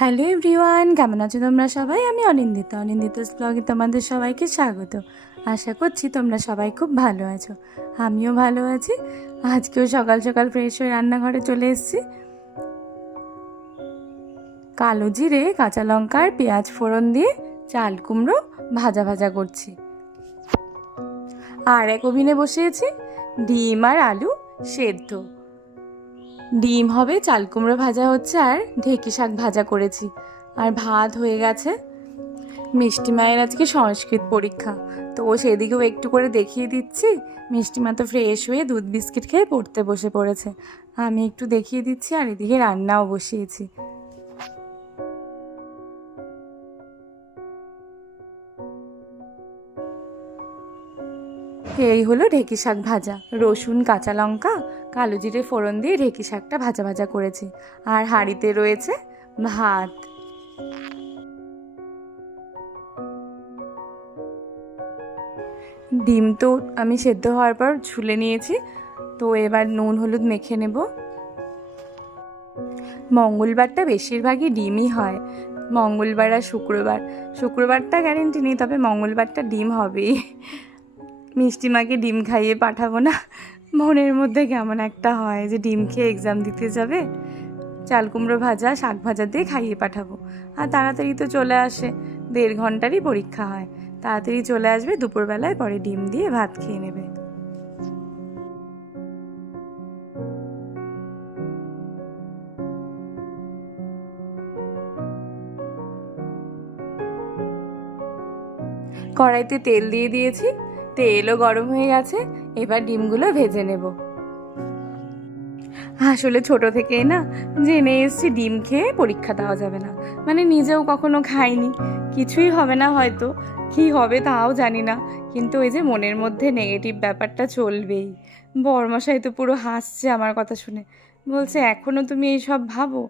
Hello everyone, কেমন আছো তোমরা সবাই? আমি অনিন্দিতাস ব্লগে তোমাদের সবাইকে স্বাগত। আশা করছি তোমরা সবাই খুব ভালো আছো। আমিও ভালো আছি। আজকেও সকাল সকাল ফ্রেশ হয়ে রান্নাঘরে চলে এসেছি। কালো জিরে, কাঁচা লঙ্কা আর পেঁয়াজ ফোড়ন দিয়ে চাল কুমড়ো ভাজা ভাজা করছি। আর এক ওভেনে বসিয়েছি ডিম আর আলু সেদ্ধ। ডিম হবে, চাল কুমড়ো ভাজা হচ্ছে, আর ঢেঁকি শাক ভাজা করেছি। আর ভাত হয়ে গেছে। মিষ্টি মায়ের আজকে সংস্কৃত পরীক্ষা, তো ও সেদিকেও একটু করে দেখিয়ে দিচ্ছি। মিষ্টিমা তো ফ্রেশ হয়ে দুধ বিস্কিট খেয়ে পড়তে বসে পড়েছে। আমি একটু দেখিয়ে দিচ্ছি, আর এদিকে রান্নাও বসিয়েছি। এই হলো ঢেঁকি শাক ভাজা। রসুন, কাঁচা লঙ্কা, কালো জিরে ফোড়ন দিয়ে ঢেঁকি শাকটা ভাজা ভাজা করেছি। আর হাঁড়িতে রয়েছে ভাত। ডিম তো আমি সেদ্ধ হওয়ার পর ছুলে নিয়েছি, তো এবার নুন হলুদ মেখে নেব। মঙ্গলবারটা বেশিরভাগই ডিমই হয়। মঙ্গলবার আর শুক্রবারটা গ্যারেন্টি নেই, তবে মঙ্গলবারটা ডিম হবেই। মিষ্টিমাকে ডিম খাইয়ে পাঠাবো না, মনের মধ্যে কেমন একটা হয় যে ডিম খেয়ে এক্সাম দিতে যাবে। চাল কুমড়ো ভাজা, শাক ভাজা দিয়ে খাইয়ে পাঠাবো। আর তাড়াতাড়ি তো চলে আসে, 1.5 ঘন্টারই পরীক্ষা হয়। তাড়াতাড়ি চলে আসবে, দুপুরবেলায় পরে ডিম দিয়ে ভাত খেয়ে নেবে। কড়াইতে তেল দিয়ে দিয়েছি, তেলও গরম হয়ে গেছে। এবার ডিমগুলো ভেজে নেব। আসলে ছোট থেকেই না জেনে এসছি ডিম খেয়ে পরীক্ষা দেওয়া যাবে না। মানে নিজেও কখনো খাইনি, কিছুই হবে না হয়তো, কি হবে তাও জানি না, কিন্তু ওই যে মনের মধ্যে নেগেটিভ ব্যাপারটা চলবেই। বরমশাই তো পুরো হাসছে আমার কথা শুনে, বলছে এখনও তুমি এইসব ভাবো,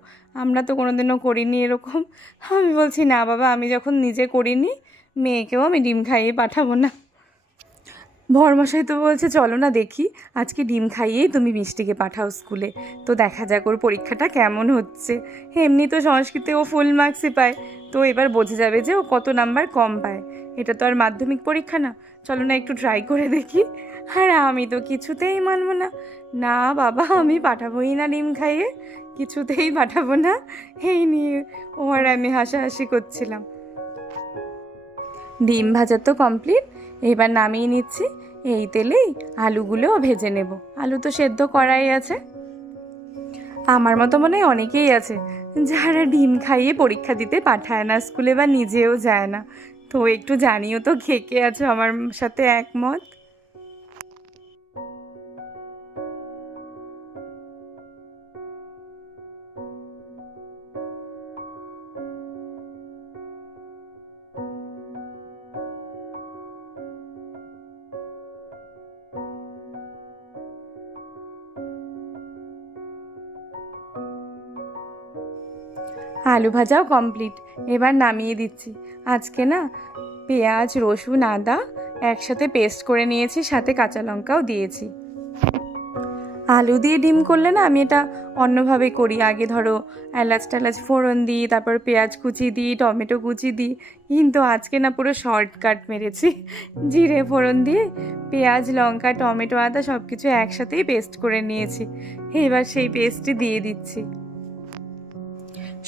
আমরা তো কোনোদিনও করিনি এরকম। আমি বলছি না বাবা, আমি যখন নিজে করিনি, মেয়েকেও আমি ডিম খাইয়ে পাঠাবো না। বরমশাই তো বলছে চলো না দেখি, আজকে ডিম খাইয়েই তুমি মিষ্টিকে পাঠাও স্কুলে, তো দেখা যাক ওর পরীক্ষাটা কেমন হচ্ছে। এমনি তো সংস্কৃতে ও ফুল মার্কসই পায়, তো এবার বোঝা যাবে যে ও কত নাম্বার কম পায়। এটা তো আর মাধ্যমিক পরীক্ষা না, চলো না একটু ট্রাই করে দেখি। আর আমি তো কিছুতেই মানবো না, না বাবা আমি পাঠাবোই না ডিম খাইয়ে, কিছুতেই পাঠাবো না। এই নিয়ে ও আর আমি হাসাহাসি করছিলাম। ডিম ভাজা তো কমপ্লিট, এবার নামিয়ে নিচ্ছি। এই তেলেই আলুগুলোও ভেজে নেব। আলু তো সেদ্ধ করাই আছে। আমার মতো মনে হয় অনেকেই আছে যারা ডিম খাইয়ে পরীক্ষা দিতে পাঠায় না স্কুলে, বা নিজেও যায় না। তো একটু জানিও তো কে কে আছো আমার সাথে একমত। আলু ভাজাও কমপ্লিট, এবার নামিয়ে দিচ্ছি। আজকে না পেঁয়াজ, রসুন, আদা একসাথে পেস্ট করে নিয়েছি, সাথে কাঁচা লঙ্কাও দিয়েছি। আলু দিয়ে ডিম করলে না আমি এটা অন্যভাবে করি। আগে ধরো এলাচ টেলাচ ফোড়ন দিই, তারপর পেঁয়াজ কুচি দিই, টমেটো কুচি দিই, কিন্তু আজকে না পুরো শর্টকাট মেরেছি। জিরে ফোড়ন দিয়ে পেঁয়াজ, লঙ্কা, টমেটো, আদা সব কিছু একসাথেই পেস্ট করে নিয়েছি। এবার সেই পেস্টটি দিয়ে দিচ্ছি।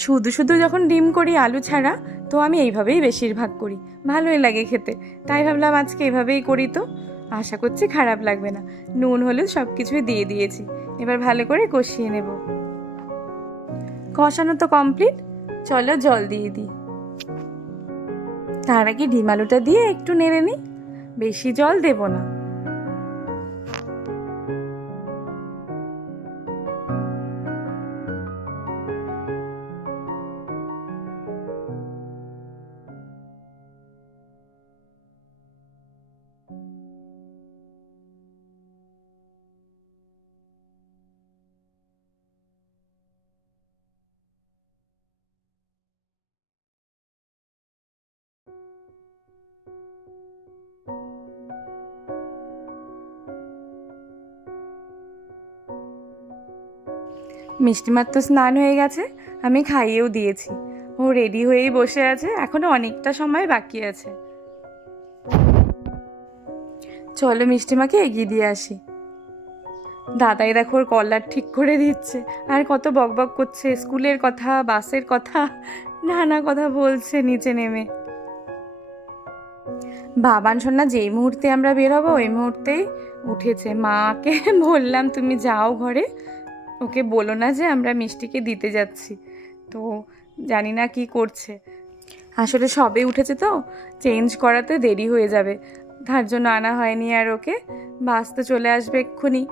শুধু শুধু যখন ডিম করি আলু ছাড়া, তো আমি এইভাবেই বেশিরভাগ করি, ভালোই লাগে খেতে। তাই ভাবলাম আজকে এভাবেই করি, তো আশা করছি খারাপ লাগবে না। নুন হলুদ সব কিছুই দিয়ে দিয়েছি, এবার ভালো করে কষিয়ে নেব। কষানো তো কমপ্লিট, চলো জল দিয়ে দিই। তার আগে ডিম আলুটা দিয়ে একটু নেড়ে নিই, বেশি জল দেব না। মিষ্টিমার তো স্নান হয়ে গেছে, আমি খাইয়েও দিয়েছি। ও ও রেডি হয়েই বসে আছে, এখনো অনেকটা সময় বাকি আছে। চলো মিষ্টিমাকে এগিয়ে দিয়ে আসি। দাদাই দেখো ওর কলার ঠিক করে দিচ্ছে, আর কত বকবক করছে, স্কুলের কথা, বাসের কথা, নানা কথা বলছে নিচে নেমে। বাবান সোনা যেই মুহূর্তে আমরা বের হবো ওই মুহূর্তেই উঠেছে। মাকে বললাম তুমি যাও ঘরে, ওকে বলো না যে আমরা মিষ্টিকে দিতে যাচ্ছি। তো জানি না কি করছে, আসলে সবে উঠেছে তো চেঞ্জ করাতে দেরি হয়ে যাবে, তার জন্য আনা হয়নি। আর ওকে বাস তো চলে আসবে এক্ষুনি।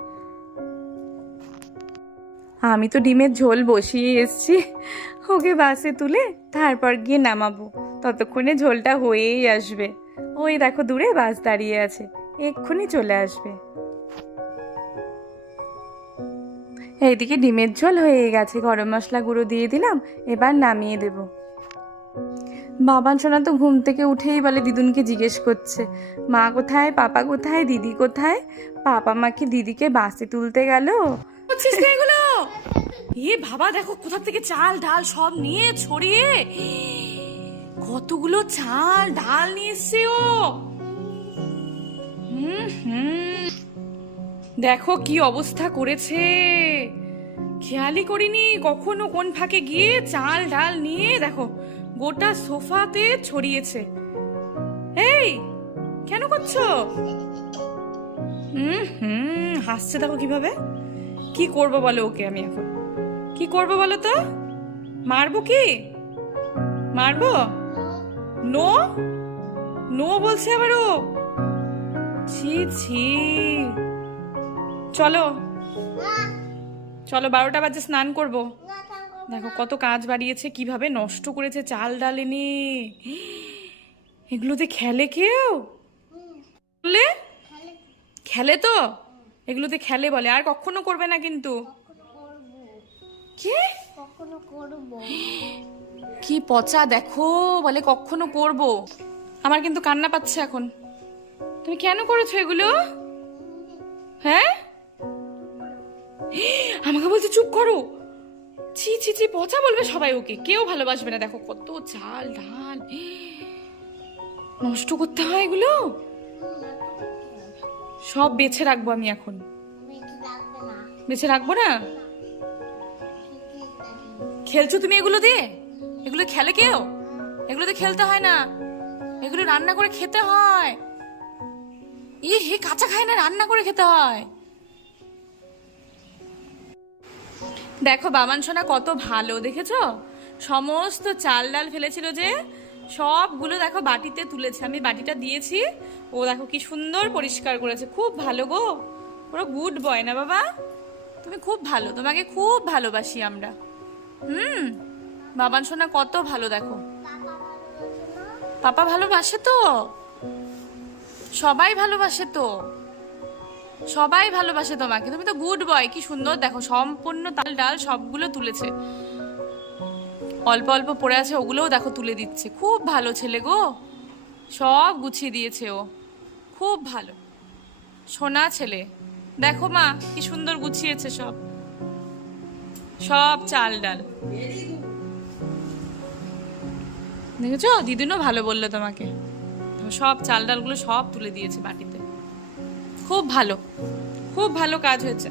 আমি তো ডিমের ঝোল বসিয়ে এসছি, ওকে বাসে তুলে তারপর গিয়ে নামাবো, ততক্ষণে ঝোলটা হয়েই আসবে। ওই দেখো দূরে বাস দাঁড়িয়ে আছে, এক্ষুনি চলে আসবে। এইদিকে ডিমের ঝোল হয়ে গেছে, গরম মশলা গুঁড়ো দিয়ে দিলাম, এবার নামিয়ে দেব। বাবান সোনা তো ঘুম থেকে উঠেই বলে দিদুনকে জিজ্ঞেস করছে, মা কোথায়, পাপা কোথায়, দিদি কোথায়। পাপা মাকে দিদিকে বাসে তুলতে গেল। এগুলো এ বাবা, দেখো কোথা থেকে চাল ডাল সব নিয়ে ছড়িয়ে, কতগুলো চাল ডাল নিয়ে এসছে ও। দেখো কি অবস্থা করেছে, খেয়ালই করিনি কখনো কোন ফাঁকে গিয়ে চাল ডাল নিয়ে দেখো গোটা সোফাতে ছড়িয়েছে। এই কেন করছো? হাসছে দেখো কিভাবে। কি করবো বলো ওকে আমি এখন, কি করবো বলো তো? মারবো? কি মারবো? নো নো বলছে আবার ও। ছি ছি, চলো চলো 12টা বাজে, স্নান করবো। দেখো কত কাজ বাড়িয়েছে, কিভাবে নষ্ট করেছে চাল ডাল এনে। এগুলোতে খেলে কেউ? বলে খেলে তো, এগুলোতে খেলে বলে, আর কখনো করবে না কিন্তু। কি কি পচা দেখো, বলে কখনো করব। আমার কিন্তু কান্না পাচ্ছে এখন। তুমি কেন করেছো এগুলো? হ্যাঁ আমাকে বলছে চুপ করো। ছি ছি ছি, পচা বলবে সবাই ওকে, কেউ ভালোবাসবে না। দেখো কত চাল ডাল নষ্ট করতে হয়, এগুলো সব বেছে রাখবো আমি এখন। বেছে রাখবো না? খেলছো তুমি এগুলো দিয়ে? এগুলো খেলে কেউ? এগুলোতে খেলতে হয় না, এগুলো রান্না করে খেতে হয়। হে কাঁচা খায় না, রান্না করে খেতে হয়। দেখো বামান সোনা কত ভালো, দেখেছো? সমস্ত চাল ডাল ফেলেছিল যে সবগুলো দেখো বাটিতে তুলেছে, আমি বাটিটা দিয়েছি, ও দেখো কি সুন্দর পরিষ্কার করেছে। খুব ভালো গো, পুরো গুড বয় না বাবা? তুমি খুব ভালো, তোমাকে খুব ভালোবাসি আমরা। বাবান সোনা কত ভালো, দেখো। পাপা ভালোবাসে তো, সবাই ভালোবাসে তো, সবাই ভালোবাসে তোমাকে। তুমি তো গুড বয়। কি সুন্দর দেখো, সম্পূর্ণ তাল ডাল সবগুলো তুলেছে, অল্প অল্প পড়ে আছে ওগুলোও দেখো তুলে দিচ্ছে। খুব ভালো ছেলে গো, সব গুছিয়ে দিয়েছে ও, খুব ভালো সোনা ছেলে। দেখো মা কি সুন্দর গুছিয়েছে সব, সব চাল ডাল। দেখেছো, দিদিনও ভালো বললো তোমাকে। সব চাল ডালগুলো সব তুলে দিয়েছে বাটিতে। খুব ভালো, খুব ভালো কাজ হয়েছে,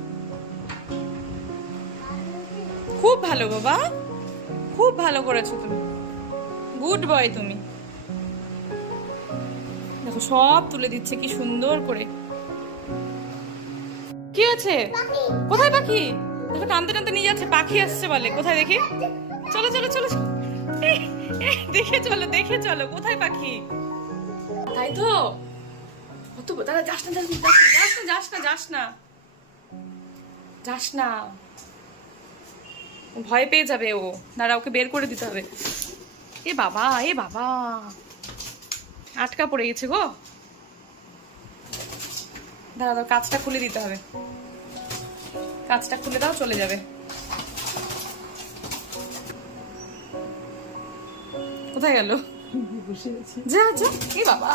খুব ভালো বাবা, খুব ভালো করেছো তুমি, গুড বয় তুমি। দেখো সব তুলে দিচ্ছে কি সুন্দর করে। কি আছে? কোথায় পাখি? দেখো টানতে টানতে নিয়ে যাচ্ছে, পাখি আসছে বলে। কোথায় দেখি? চলো চলো চলো, দেখে চলো দেখে চলো, কোথায় পাখি? তাই তো, কত দাদা, যাস না যাস না যাস না যাস না যাস না যাস না, ভয় পেয়ে যাবে ও। দাঁড়া, ওকে বের করে দিতে হবে। এ বাবা, এ বাবা, আটকা পড়ে গেছে গো। দাঁড়া দাও, কাঁচটা খুলে দিতে হবে, কাঁচটা খুলে দাও, চলে যাবে। কোথায় গেল? যা যা, এ বাবা,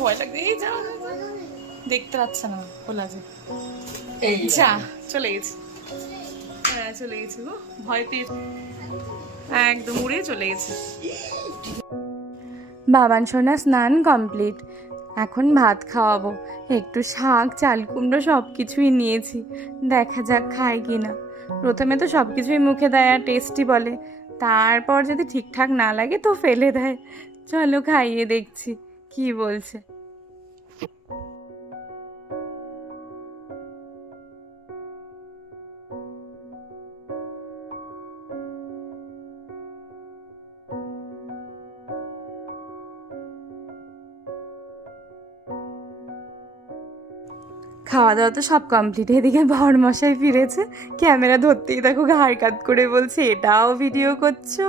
ভয় লাগবে, এই যা, দেখতে পাচ্ছে না, খোলা যে, যা চলে গেছে। হ্যাঁ চলে গেছে গো, ভয় পেয়ে। একদম উড়ে চলে গেছে। বাবান সোনা স্নান কমপ্লিট, এখন ভাত খাওয়াবো। একটু শাক, চাল কুমড়ো সব কিছুই নিয়েছি, দেখা যাক খায় কি না। প্রথমে তো সব কিছুই মুখে দেয় আর টেস্টি বলে, তারপর যদি ঠিকঠাক না লাগে তো ফেলে দেয়। চলো খাইয়ে দেখছি কি বলছে। খাওয়া দাওয়া তো সব কমপ্লিট, এদিকে বরমশাই ফিরেছে, ক্যামেরা ধরতেই দেখো ঘাড় কাত করে বলছে এটাও ভিডিও করছো।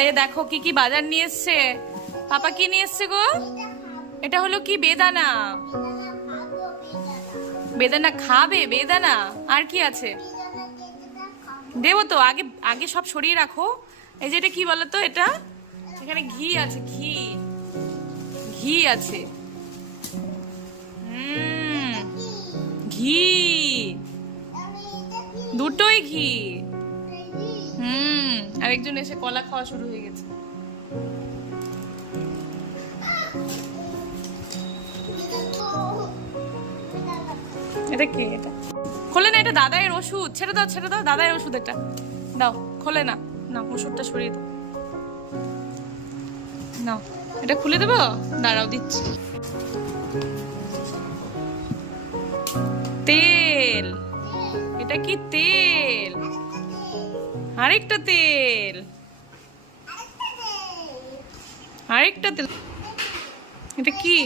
এই দেখো কি কি বাজার নিয়ে এসছে পাপা। কি নিয়ে এসছে গো? এটা হলো কি? বেদানা। বেদানা খাবে? বেদানা আর কি আছে? দেবো তো, আগে আগে সব সরিয়ে রাখো। এই যে এটা কি বলতো, এটা এখানে ঘি আছে, ঘি ঘি আছে। ঘি, দুটোই ঘি। আরেকজন এসে কলা খাওয়া শুরু হয়ে গেছে। এটা কে? এটা খোলে না, এটা দাদাইয়ের ওষুধ। ছেড়ে দাও ছেড়ে দাও, দাদাইয়ের ওষুধ এটা দাও। খোলে না, না ওষুধটা সরিয়ে দাও। নাও এটা খুলে দেবো, দাঁড়াও দিচ্ছি। তেল, এটা কি তেল? আরেকটা তেল, আরেকটা তেল। এটা কি?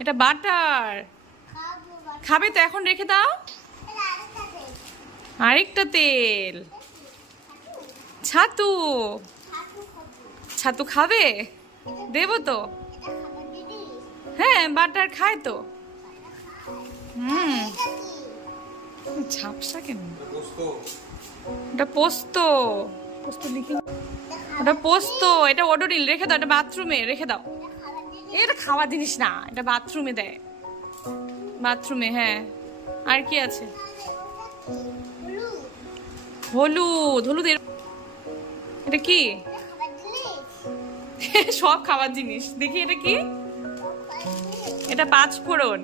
এটা বাটার। খাবে তো, এখন রেখে দাও। আরেকটা তেল, ছাতু। ছাতু খাবে? দেবো তো। হ্যাঁ বাটার খায় তো। ঝাপসা কেন? এটা পোস্ত। পোস্ত লিখে, ওটা পোস্ত। এটা ওডোনিল, রেখে দাও। এটা বাথরুমে রেখে দাও। এটা খাওয়া জিনিস না, এটা বাথরুমে দেয়, বাথরুমে। হ্যাঁ আর কি আছে? হলুদ। হলুদ এটা কি? সব খাবার জিনিস। দেখি এটা কি? এটা 5 ফোড়ন।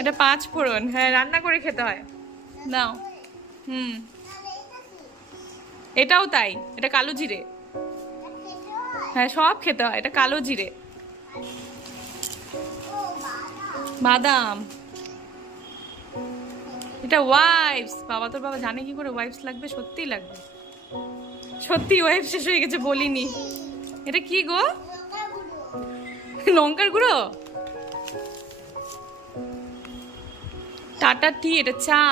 এটা 5 ফোড়ন, হ্যাঁ রান্না করে খেতে হয়। নাও। এটাও তাই, এটা কালো জিরে। হ্যাঁ সব খেতে হয়, এটা কালো জিরে। বাদাম। এটা ওয়াইপস। বাবা, তোর বাবা জানে কি করে ওয়াইপস লাগবে? সত্যিই লাগবে, সত্যি ওয়াইপস শেষ হয়ে গেছে, বলিনি। এটা কি গো? লঙ্কার গুঁড়ো। টাটা টি, এটা চা।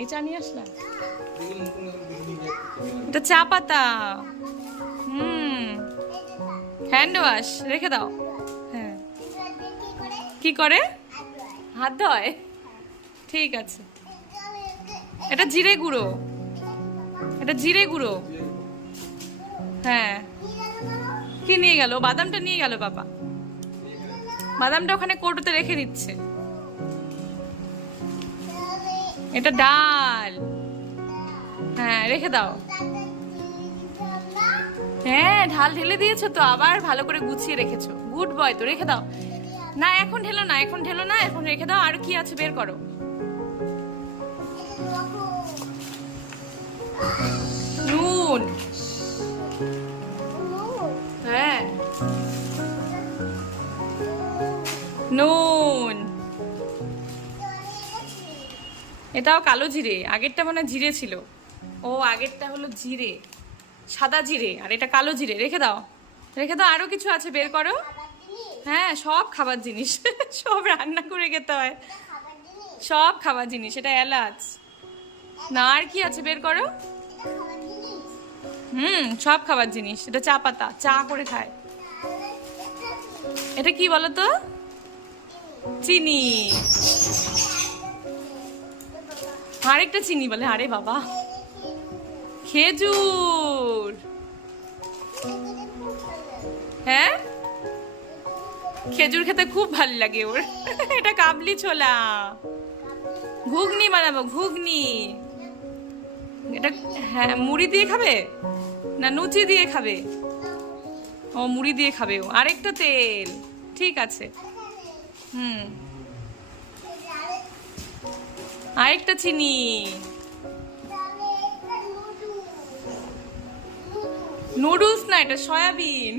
এই চা নিয়ে আসলাম। এটা চা পাতা। হ্যান্ড ওয়াশ, রেখে দাও। হ্যাঁ কি করে? হাত ধোয়? ঠিক আছে। এটা জিরে গুঁড়ো, এটা জিরে গুঁড়ো। হ্যাঁ কি নিয়ে গেল? বাদামটা নিয়ে গেল বাবা। বাদামটা ওখানে কৌটোতে রেখে দিচ্ছে। এটা ডাল। হ্যাঁ রেখে দাও। হ্যাঁ ঢাল ঢেলে দিয়েছো তো, আবার ভালো করে গুছিয়ে রেখেছো। গুড বয় তো, রেখে দাও। না এখন ঢেলো না, এখন ঢেলো না, এখন রেখে দাও। আর কি আছে বের করো। নুন। হ্যাঁ নুন। এটাও কালো জিরে। আগেরটা মনে হয় জিরে ছিল। ও আগেরটা হলো জিরে, সাদা জিরে, আর এটা কালো জিরে। রেখে দাও, রেখে দাও। আরো কিছু আছে বের করো। হ্যাঁ সব খাবার জিনিস। সব রান্না করে খেতে হয়, সব খাবার জিনিস। এটা এলাচ। না আর কি আছে বের করো। সব খাবার জিনিস। এটা চা পাতা, চা করে খায়। এটা কি বলো তো? চিনি। আরেকটা চিনি বলে, আরে বাবা। খেজুর। হ্যাঁ খেজুর খেতে খুব ভালো লাগে ওর। এটা কাবলি ছোলা। ঘুগনি বানাবো, ঘুগনি। এটা হ্যাঁ, মুড়ি দিয়ে খাবে না লুচি দিয়ে খাবে? ও মুড়ি দিয়ে খাবে ও। আরেকটা তেল, ঠিক আছে। হুম, আরেকটা চিনি। নুডলস না, এটা সয়াবিন।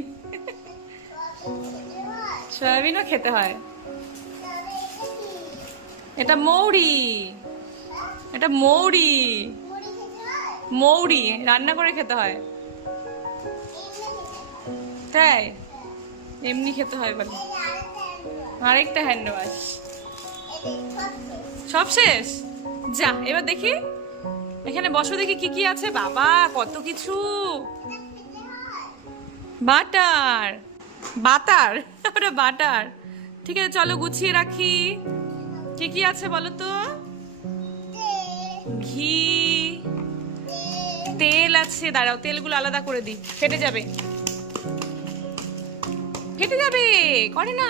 সয়াবিনও খেতে হয়। এটা মৌরি, এটা মৌরি। মৌরি রান্না করে খেতে হয়। তাই এমনি খেতে হয় বলে। আরেকটা হ্যান্ড ওয়াশ। সব শেষ? যা এবার দেখি, এখানে বসো দেখি কি কি আছে। বাবা কত কিছু! বাটার, বাটার, ওটা বাটার। ঠিক আছে চলো গুছিয়ে রাখি। কি কি আছে বলো তো? ঘি, তেল আছে। দাঁড়াও, তেলগুলো আলাদা করে দিই, ফেটে যাবে, ফেটে যাবে, করে না।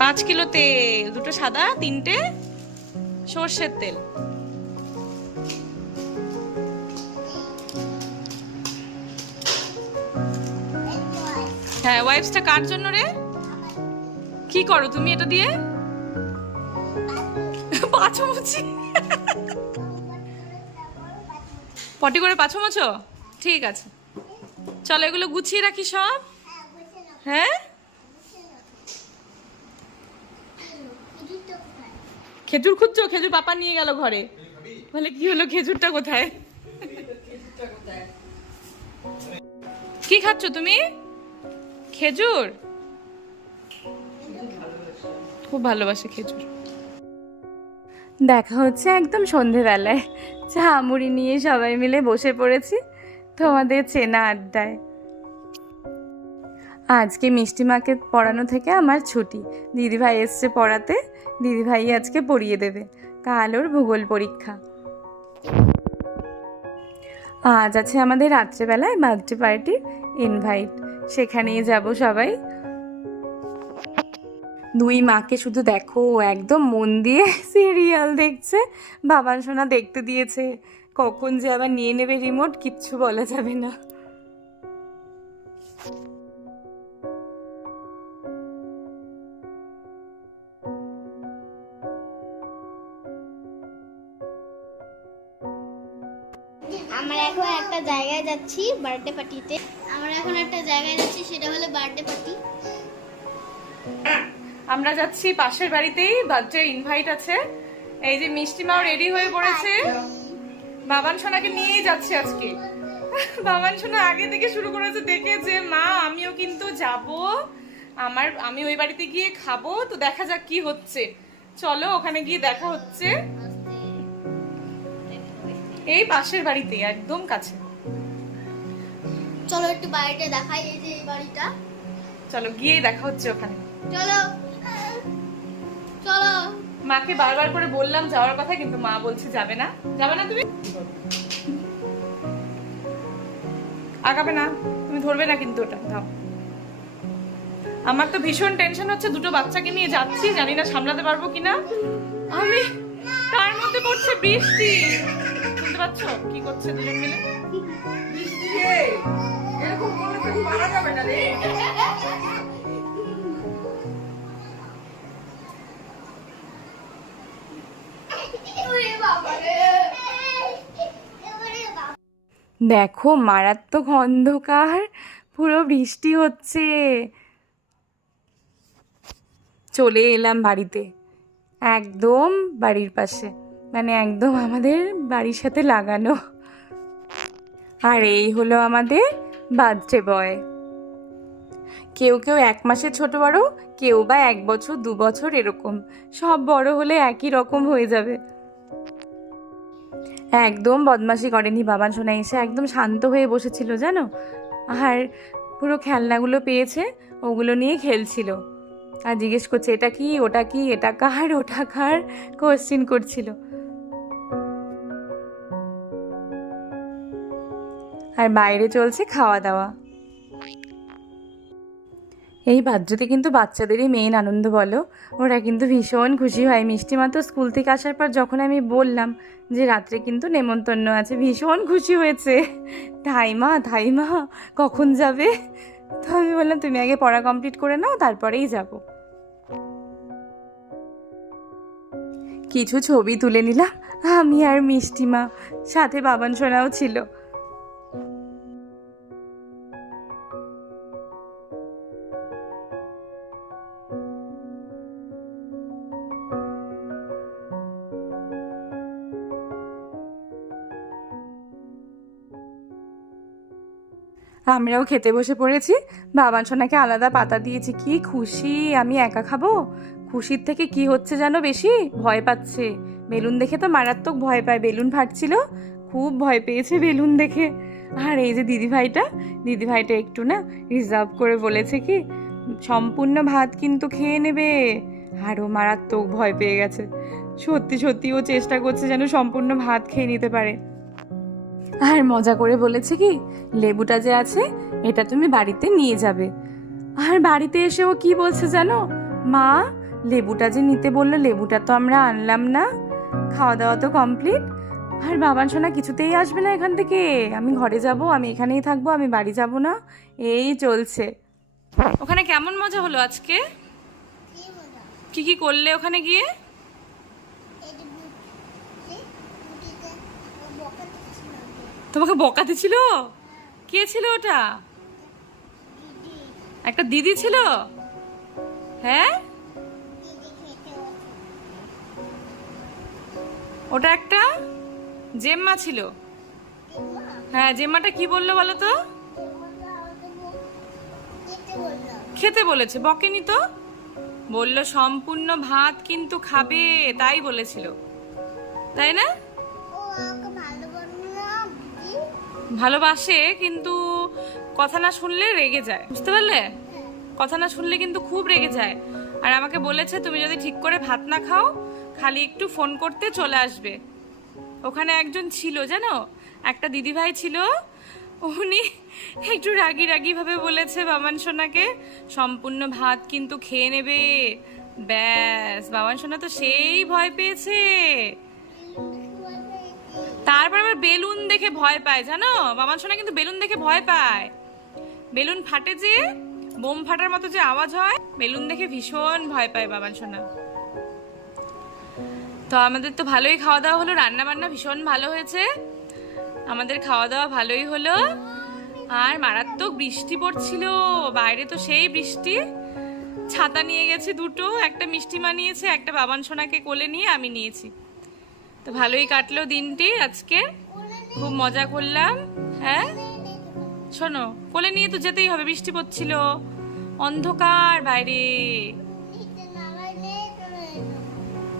5 কিলো তেল, 2টো সাদা, 3টে সর্ষের তেল। হ্যাঁ, ওয়াইপসটা কার জন্য রে? কি করো তুমি এটা দিয়ে? পাছামুছি, পটি করে পাছামোছো? ঠিক আছে চলো এগুলো গুছিয়ে রাখি সব। হ্যাঁ, খেজুর খুঁজছো? খেজুর পাপা নিয়ে গেল ঘরে। বলে কি হলো, খেজুরটা কোথায়? কি খাচ্ছ তুমি? খেজুর? খুব ভালোবাসে খেজুর। দেখা হচ্ছে একদম সন্ধেবেলায়, চা মুড়ি নিয়ে সবাই মিলে বসে পড়েছি তোমাদের চেনা আড্ডায়। আজকে মিষ্টিমাকে পড়ানো থেকে আমার ছুটি। দিদিভাই এসছে পড়াতে, দিদিভাই আজকে পড়িয়ে দেবে। কাল ওর ভূগোল পরীক্ষা। আজ আছে আমাদের রাত্রেবেলায় বার্থডে পার্টির ইনভাইট, সেখানেই যাব সবাই। দুই মাকে শুধু দেখো, একদম মন দিয়ে সিরিয়াল দেখছে। বাবান সোনা দেখতে দিয়েছে, কখন যে আবার নিয়ে নেবে রিমোট কিচ্ছু বলা যাবে না। আমরা এখন একটা জায়গায় যাচ্ছি বার্থডে পার্টিতে। সেটা হলো বার্থডে পার্টি। আমরা যাচ্ছি পাশের বাড়িতেই, বার্থডে ইনভাইট আছে। এই যে মিষ্টিমাও রেডি হয়ে পড়েছে, বাবান সোনাকে নিয়েই যাচ্ছে আজকে। বাবান সোনা আগে থেকে শুরু করেছে দেখে যে মা আমিও কিন্তু যাব, আমি ওই বাড়িতে গিয়ে খাবো, তো দেখা যাক কি হচ্ছে। চলো ওখানে গিয়ে দেখা হচ্ছে, এই পাশের বাড়িতে একদম কাছে। চলো একটু বাড়িটা দেখাই, এই যে এই বাড়িটা। চলো গিয়ে দেখা হচ্ছে ওখানে। চলো চলো। মাকে বারবার করে বললাম যাওয়ার কথা, কিন্তু মা বলছে যাবে না। যাবে না তুমি? আগাবে না, তুমি ধরবে না কিন্তু ওটা। দাও। আমার তো ভীষণ টেনশন হচ্ছে, 2টো বাচ্চাকে নিয়ে যাচ্ছি, জানি না সামলাতে পারবো কিনা। আমি তার মধ্যে পড়ছে বৃষ্টি, শুনতে পাচ্ছ কি করছে দুজন মিলে? বৃষ্টি রে, এরকম করলে তো মারা যাবে না রে। দেখো মারাত্মক অন্ধকার, পুরো বৃষ্টি হচ্ছে। চলে এলাম বাড়িতে, একদম বাড়ির পাশে, মানে একদম আমাদের বাড়ির সাথে লাগানো। আর এই হলো আমাদের বার্থডে বয়। কেউ কেউ 1 মাসের ছোট বড়, কেউ বা 1 বছর 2 বছর, এরকম সব বড় হলে একই রকম হয়ে যাবে। একদম বদমাশি করেনি বাবান সোনা, এসে একদম শান্ত হয়ে বসেছিল জানো। আর পুরো খেলনাগুলো পেয়েছে, ওগুলো নিয়ে খেলছিল আর জিজ্ঞেস করছে এটা কি, ওটা কি, এটা কার, ওটা কার, কোশ্চিন করছিল। আর বাইরে চলছে খাওয়া দাওয়া। এই বার্থডেতে কিন্তু বাচ্চাদেরই মেইন আনন্দ বলো, ওরা কিন্তু ভীষণ খুশি হয়। মিষ্টিমা তো স্কুল থেকে আসার পর যখন আমি বললাম যে রাত্রে কিন্তু নেমন্তন্ন আছে, ভীষণ খুশি হয়েছে। ধাইমা কখন যাবে? তো আমি বললাম তুমি আগে পড়া কমপ্লিট করে নাও, তারপরেই যাব। কিছু ছবি তুলে নিলাম আমি আর মিষ্টিমা, সাথে বাবান সোনাও ছিল। আমরাও খেতে বসে পড়েছি। বাবান সোনাকে আলাদা পাতা দিয়েছি। কি খুশি, আমি একা খাবো? খুশির থেকে কি হচ্ছে জানো বেশি? ভয় পাচ্ছে। বেলুন দেখে তো মারাত্মক ভয় পায়, বেলুন ফাটছিল, খুব ভয় পেয়েছে বেলুন দেখে। আর এই যে দিদিভাইটা একটু না রিজার্ভ করে বলেছে কি সম্পূর্ণ ভাত কিন্তু খেয়ে নেবে। আর ও মারাত্মক ভয় পেয়ে গেছে। সত্যি ও চেষ্টা করছে যেন সম্পূর্ণ ভাত খেয়ে নিতে পারে। আর মজা করে বলেছে কি লেবুটা যে আছে এটা তুমি বাড়িতে নিয়ে যাবে। আর বাড়িতে এসে ও কি বলছে জানো, মা লেবুটা যে নিতে বললো লেবুটা তো আমরা আনলাম না, খাওয়া দাওয়া তো কমপ্লিট। আর বাবান সোনা কিছুতেই আসবে না এখান থেকে, আমি ঘরে যাব, আমি এখানেই থাকবো, আমি বাড়ি যাব না, এই চলছে। ওখানে কেমন মজা হলো আজকে? কি কি করলে ওখানে গিয়ে? তোমাকে বকাতে ছিল? কে ছিল ওটা? একটা দিদি ছিল? হ্যাঁ, ওটা একটা জেম্মা ছিল। হ্যাঁ, জেম্মাটা কি বললো বলো তো? খেতে বলেছে, বকেনি তো। বললো সম্পূর্ণ ভাত কিন্তু খাবে, তাই বলেছিল, তাই না? ভালোবাসে কিন্তু কথা না শুনলে রেগে যায়, বুঝতে পারলে? কথা না শুনলে কিন্তু খুব রেগে যায়। আর আমাকে বলেছে তুমি যদি ঠিক করে ভাত না খাও খালি একটু ফোন করতে চলে আসবে। ওখানে একজন ছিল জানো, একটা দিদিভাই ছিল, উনি একটু রাগি ভাবে বলেছে বাবান সোনাকে সম্পূর্ণ ভাত কিন্তু খেয়ে নেবে। ব্যাস, বাবান সোনা তো সেই ভয় পেয়েছে। তারপর আবার বেলুন দেখে ভয় পায় জানো, বাবান সোনা কিন্তু বেলুন দেখে ভয় পায়। বেলুন ফাটে যে বোম ফাটার মতো যে আওয়াজ হয়, বেলুন দেখে ভীষণ ভয় পায় বাবান সোনা। তো আমাদের তো ভালোই খাওয়া দাওয়া হলো, রান্না বান্না ভীষণ ভালো হয়েছে, আমাদের খাওয়া দাওয়া ভালোই হলো। আর মারাত্মক বৃষ্টি পড়ছিল বাইরে, তো সেই বৃষ্টি। ছাতা নিয়ে গেছে দুটো, একটা মিষ্টিমা নিয়েছে, একটা বাবান সোনাকে কোলে নিয়ে আমি নিয়েছি। তো ভালোই কাটলো দিনটি আজকে, খুব মজা করলাম। হ্যাঁ শোনো, কোলে নিয়ে তো যেতেই হবে, বৃষ্টি পড়ছিল, অন্ধকার বাইরে,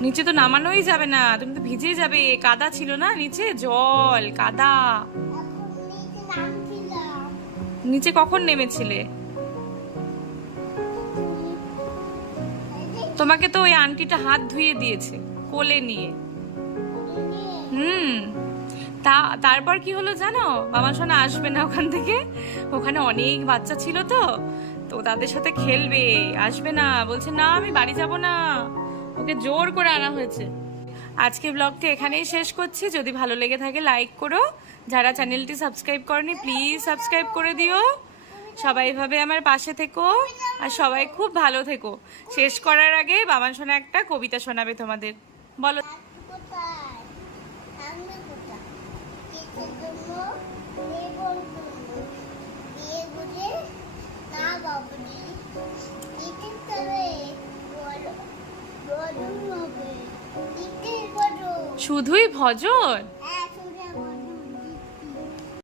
নিচে তো নামানোই যাবে না, তুমি তো ভিজে যাবে, কাদা ছিল না নিচে, জল কাদা। নিচে কখন নেমেছিলে? তোমাকে তো ওই আন্টিটা হাত ধুয়ে দিয়েছে কোলে নিয়ে। তারপর কি হলো জানো, বাবা সোনা আসবে না ওখান থেকে, ওখানে অনেক বাচ্চা ছিল তো তাদের সাথে খেলবে, আসবে না, বলছে না আমি বাড়ি যাব না, ওকে জোর করে আনা হয়েছে। আজকে ব্লগটি এখানেই শেষ করছি। যদি ভালো লেগে থাকে লাইক করো, যারা চ্যানেলটি সাবস্ক্রাইব করনি প্লিজ সাবস্ক্রাইব করে দিও। সবাই এভাবে আমার পাশে থেকো আর সবাই খুব ভালো থেকো। শেষ করার আগে বাবান সোনা একটা কবিতা শোনাবে তোমাদের, বলো। শুধুই ভজন?